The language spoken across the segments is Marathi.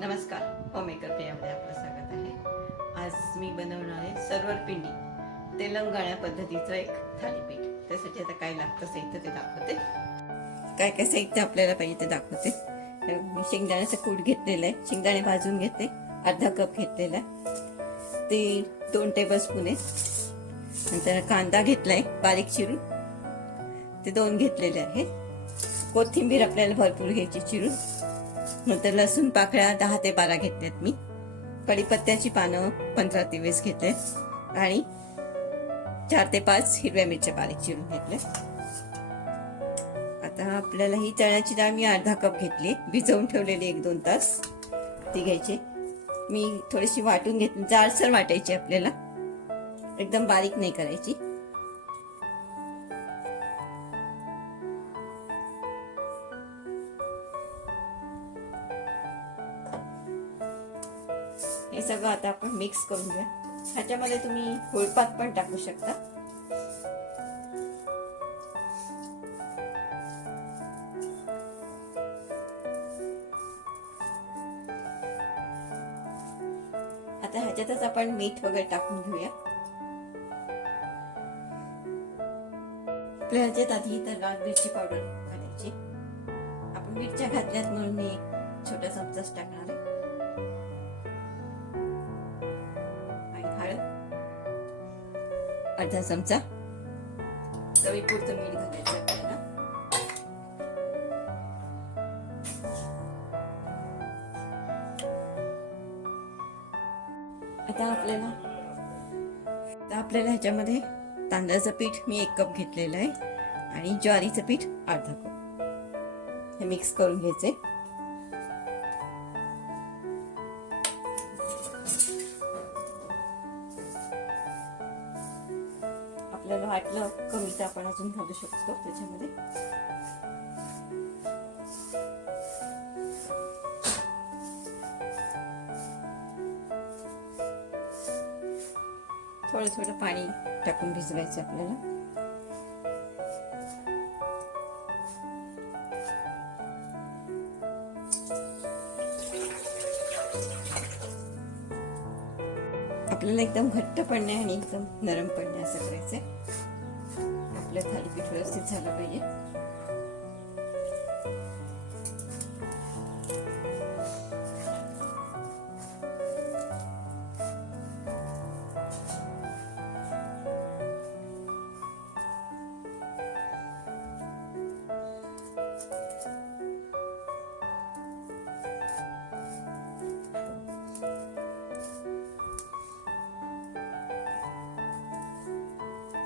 नमस्कार, होममेकर प्रियामध्ये आपलं स्वागत आहे। आज मी बनवणार आहे सर्वरपिंडी तेलंगणा पद्धतीचं एक थालीपीठ। त्यासाठी आता काय लागतं साहित्य ते दाखवते। काय काय साहित्य आपल्याला पाहिजे ते दाखवते। शेंगदाण्याचं कूट घेतलेलं आहे, शेंगदाणे भाजून घेतले, अर्धा कप घेतलेला आहे, ते 2 टेबलस्पून आहे। नंतर कांदा घेतलाय बारीक चिरून, ते 2 घेतलेले आहे। कोथिंबीर आपल्याला भरपूर घ्यायची चिरून। नंतर लसूण पाकळ्या 10 ते 12 घेतल्यात मी। कढीपत्त्याची पानं 15 ते 20 घेतले आणि 4 ते 5 हिरव्या मिरच्या बारीक चिरून घेतल्या। आता आपल्याला ही चण्याची डाळ मी अर्धा कप घेतली, भिजवून ठेवलेली 1-2 तास, ती घ्यायची। मी थोडीशी वाटून घेतली, जाडसर वाटायची आपल्याला, एकदम बारीक नाही करायची। हे सगळं आता आपण मिक्स करून घेऊया। ह्याच्यामध्ये तुम्ही फुलपात पण टाकू शकता। आता ह्याच्यातच आपण मीठ वगैरे टाकून घेऊया। आपल्या ह्याच्यात आधी तर लाल मिरची पावडर घालायची। आपण मिरच्या घातल्यात म्हणून मी छोटा चमचाच टाकणार आहे। अर्धा चमचा चवीपुरतं मीठ घालायचं आपल्याला। आता आपल्याला ह्याच्यामध्ये तांदळाचं पीठ मी 1 कप घेतलेलं आहे आणि ज्वारीचं पीठ अर्धा कप, हे मिक्स करून घ्यायचे। आपल्याला वाटलं कमी तर आपण अजून घालू शकतो त्याच्यामध्ये। थोडं थोडं पाणी टाकून भिजवायचं आपल्याला। आपल्याला एकदम घट्ट पण नाही आणि एकदम नरम पण नाही, असं करायचंय। आपलं थालीपीठ व्यवस्थित झालं पाहिजे।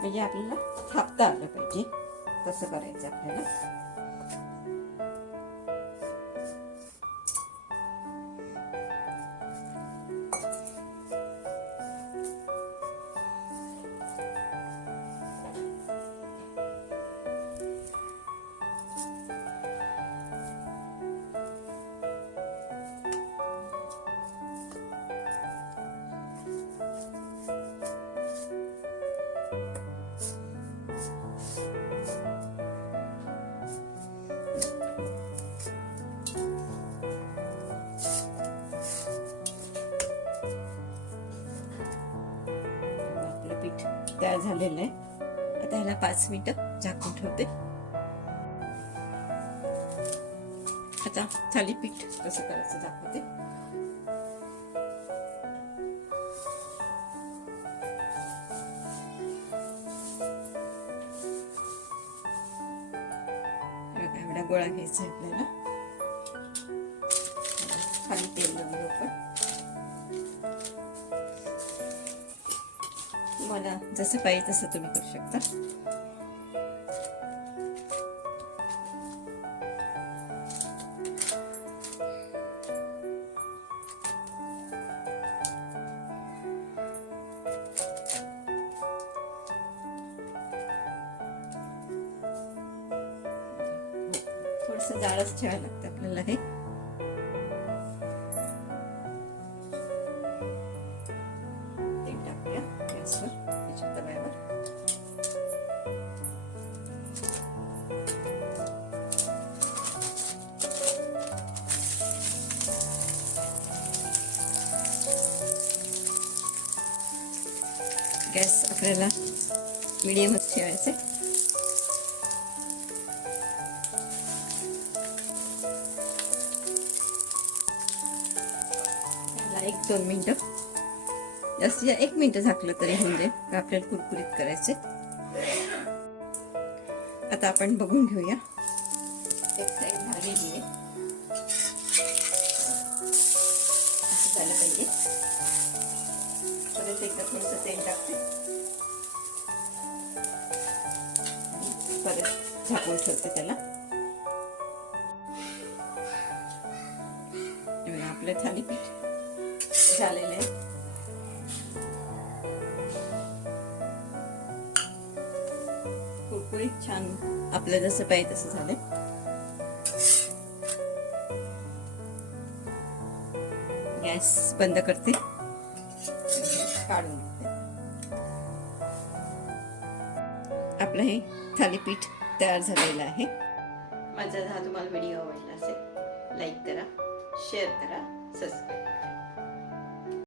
म्हणजे आपल्याला थापता आलं पाहिजे, तसं करायचं आपल्याला। तयार झालेलं आहे। आता ह्याला 5 मिनिटं झाकून ठेवते। आता थालीपीठ कसं करायचं दाखवते। एवढा गोळा घ्यायचा आहे आपल्याला, खाली तेल लावून आपण। तुम्हाला जसं पाहिजे तसं तुम्ही करू शकता। थोडंसं जाडच ठेवायला लागतं आपल्याला हे। तेल टाकूया गॅसवर, त्याच्या तव्यावर। गॅस आपल्याला मिडियमच ठेवायचे. त्याला 1-2 मिनिटं, जास्तीत 1 मिनिट झाकलं तरी होऊन जाईल. आपल्याला कुरकुरीत करायचे. आता आपण बघून घेऊया. एक साईड झालेली आहे, असं झालं पाहिजे. परत एकदा थोडंसं तेल टाकते आणि परत झाकून ठेवते त्याला. आपलं थालीपीठ झालेलं आहे. कुरकुरीत छान आपलं जसं पाहिजे तसं झालंय. गॅस बंद करते, काढून घेते. आपलं हे थालीपीठ तयार झालेलं आहे. माझा हा तुम्हाला व्हिडिओ आवडला असेल, लाईक करा, शेअर करा, सबस्क्राईब करा.